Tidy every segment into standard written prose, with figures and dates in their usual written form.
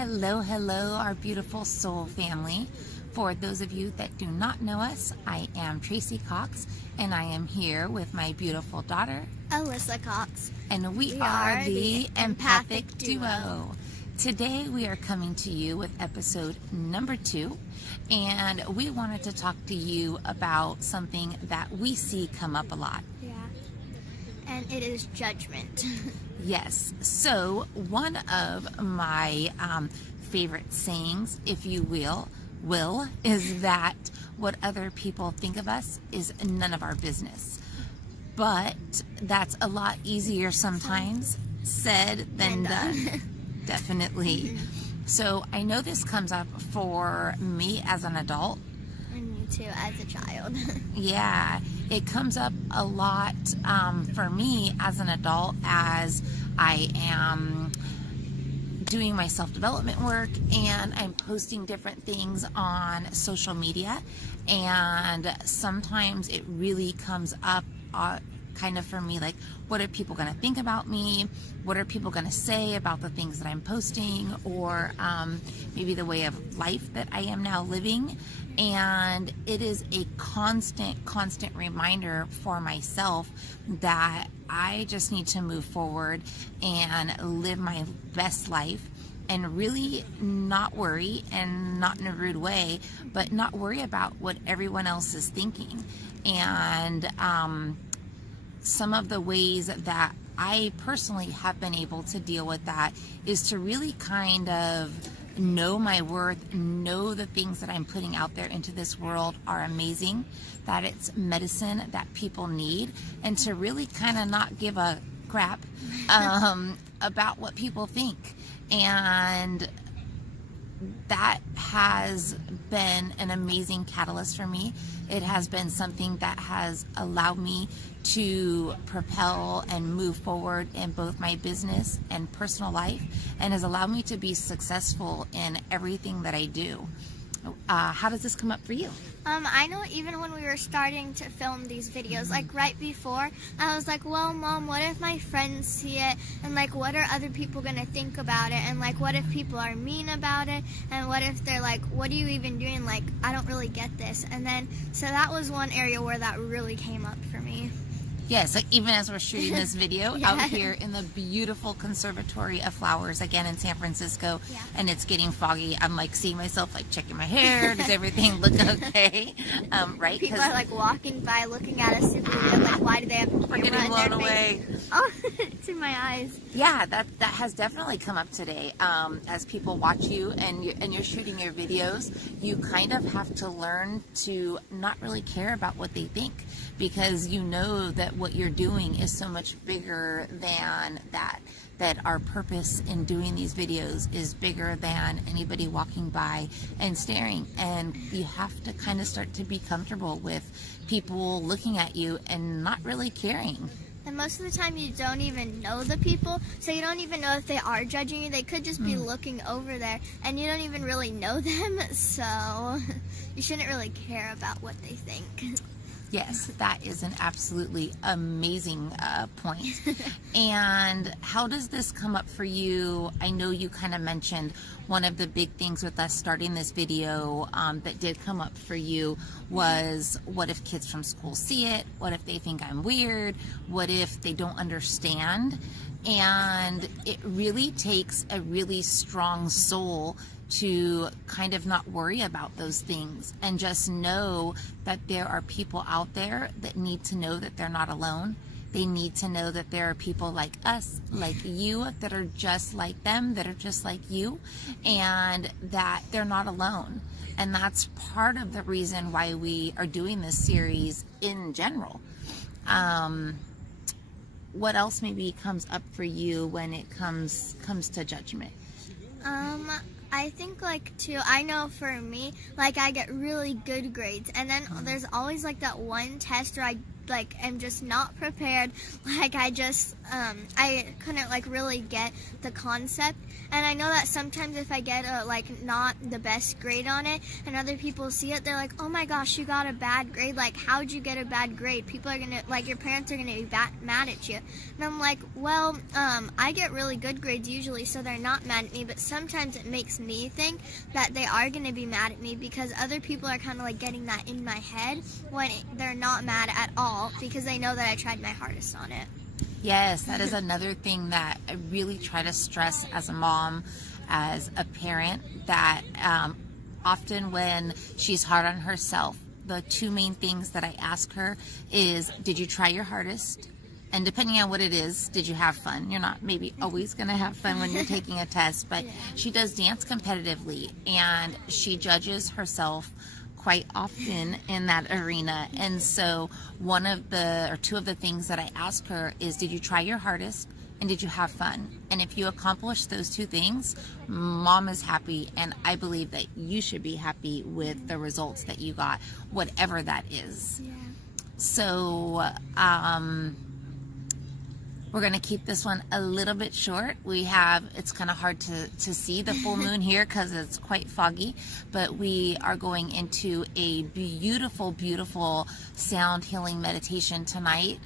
Hello, hello, our beautiful soul family. For those of you that do not know us, I am Tracy Cox, and I am here with my beautiful daughter, Alyssa Cox. And we are the Empathic Duo. Today we are coming to you with episode number 2, and we wanted to talk to you about something that we see come up a lot. Yeah. And it is judgment. Yes. So one of my favorite sayings, if you will, is that what other people think of us is none of our business. But that's a lot easier sometimes said than done. Definitely. So I know this comes up for me as an adult. And me too, as a child. Yeah, it comes up a lot for me as an adult as I am doing my self-development work and I'm posting different things on social media, and sometimes it really comes up kind of for me like, what are people going to think about me? What are people going to say about the things that I'm posting, or maybe the way of life that I am now living? And it is a constant reminder for myself that I just need to move forward and live my best life and really not worry, and not in a rude way, but not worry about what everyone else is thinking. And some of the ways that I personally have been able to deal with that is to really kind of know my worth, know the things that I'm putting out there into this world are amazing, that it's medicine that people need, and to really kind of not give a crap about what people think. And that has been an amazing catalyst for me. It has been something that has allowed me to propel and move forward in both my business and personal life, and has allowed me to be successful in everything that I do. How does this come up for you? I know even when we were starting to film these videos, like right before, I was like, well, Mom, what if my friends see it? And like, what are other people going to think about it? And like, what if people are mean about it? And what if they're like, what are you even doing? Like, I don't really get this. And then, so that was one area where that really came up for me. Yes, like even as we're shooting this video Yeah. out here in the beautiful Conservatory of Flowers, again in San Francisco, Yeah. and it's getting foggy, I'm like seeing myself like checking my hair, does everything look okay? Right? People are like walking by looking at us super weird, like, why do they have a We're getting camera in blown their away. face? Oh, it's in my eyes. Yeah, that has definitely come up today. As people watch you and you're shooting your videos, you kind of have to learn to not really care about what they think, because you know that what you're doing is so much bigger than that our purpose in doing these videos is bigger than anybody walking by and staring. And you have to kind of start to be comfortable with people looking at you and not really caring. And most of the time you don't even know the people, so you don't even know if they are judging you. They could just be looking over there, and you don't even really know them, so you shouldn't really care about what they think. Yes, that is an absolutely amazing point. And how does this come up for you? I know you kind of mentioned one of the big things with us starting this video that did come up for you was, what if kids from school see it? What if they think I'm weird? What if they don't understand? And it really takes a really strong soul to kind of not worry about those things and just know that there are people out there that need to know that they're not alone. They need to know that there are people like us, like you, that are just like them, that are just like you, and that they're not alone. And that's part of the reason why we are doing this series in general. What else maybe comes up for you when it comes to judgment? I think like too, I know for me, like I get really good grades, and then there's always like that one test where I like am just not prepared. Like I just I couldn't like really get the concept, and I know that sometimes if I get a like not the best grade on it and other people see it, they're like, oh my gosh, you got a bad grade, like how'd you get a bad grade? People are gonna, like, your parents are gonna be mad at you. And I'm like, well, I get really good grades usually, so they're not mad at me, but sometimes it makes me think that they are gonna be mad at me because other people are kind of like getting that in my head when they're not mad at all because they know that I tried my hardest on it. Yes, that is another thing that I really try to stress as a mom, as a parent, that often when she's hard on herself, the two main things that I ask her is, did you try your hardest? And depending on what it is, did you have fun? You're not maybe always going to have fun when you're taking a test, but she does dance competitively, and she judges herself quite often in that arena. And so two of the things that I ask her is, did you try your hardest and did you have fun? And if you accomplish those two things, mom is happy, and I believe that you should be happy with the results that you got, whatever that is. Yeah. So we're going to keep this one a little bit short. It's kind of hard to see the full moon here because it's quite foggy, but we are going into a beautiful, beautiful sound healing meditation tonight,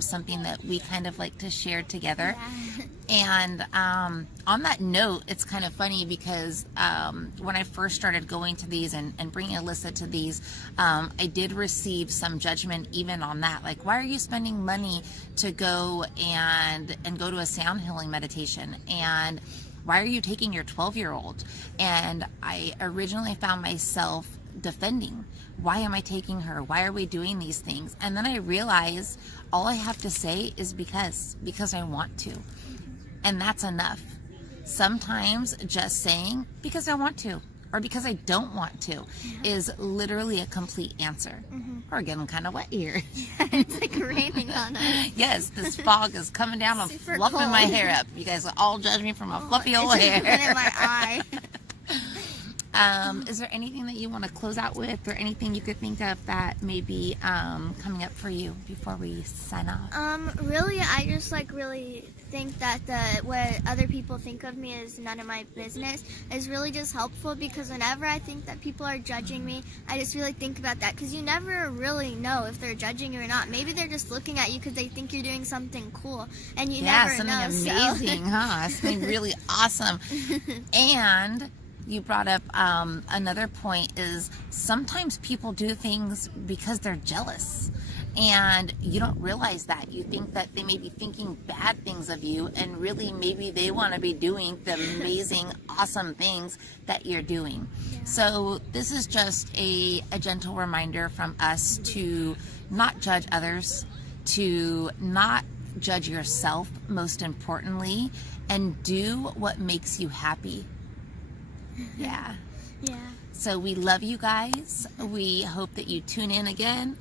something that we kind of like to share together. Yeah. And on that note, it's kind of funny because when I first started going to these and bringing Alyssa to these, I did receive some judgment even on that. Like, why are you spending money to go and go to a sound healing meditation? And why are you taking your 12-year-old? And I originally found myself defending. Why am I taking her? Why are we doing these things? And then I realized all I have to say is because I want to. And that's enough. Sometimes just saying because I want to or because I don't want to is literally a complete answer. We're getting kind of wet here. Yeah, it's like raining on us. Yes, this fog is coming down and Super fluffing cold. my hair up. You guys all judge me for my fluffy old It's hair. even in my eye. Is there anything that you want to close out with, or anything you could think of that may be coming up for you before we sign off? Really, I just really think that what other people think of me is none of my business is really just helpful, because whenever I think that people are judging me, I just really think about that, because you never really know if they're judging you or not. Maybe they're just looking at you because they think you're doing something cool, and you never know. Something amazing, huh? Something really awesome. And you brought up another point is sometimes people do things because they're jealous, and you don't realize that. You think that they may be thinking bad things of you, and really maybe they want to be doing the amazing, awesome things that you're doing. Yeah. So this is just a gentle reminder from us to not judge others, to not judge yourself, most importantly, and do what makes you happy. Yeah. Yeah. So we love you guys. We hope that you tune in again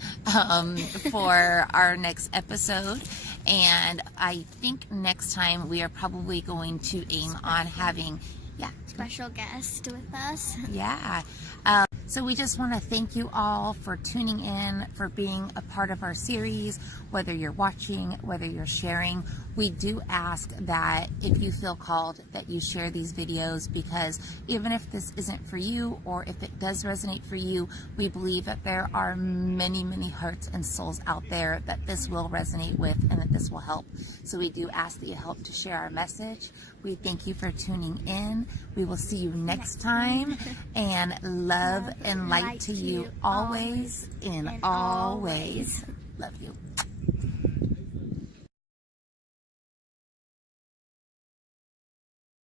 for our next episode. And I think next time we are probably going to aim on having special guest with us. Yeah. So we just want to thank you all for tuning in, for being a part of our series, whether you're watching, whether you're sharing. We do ask that if you feel called that you share these videos, because even if this isn't for you, or if it does resonate for you, we believe that there are many, many hearts and souls out there that this will resonate with and that this will help. So we do ask that you help to share our message. We thank you for tuning in. We will see you next time. And love and light to you always in all ways. Love you.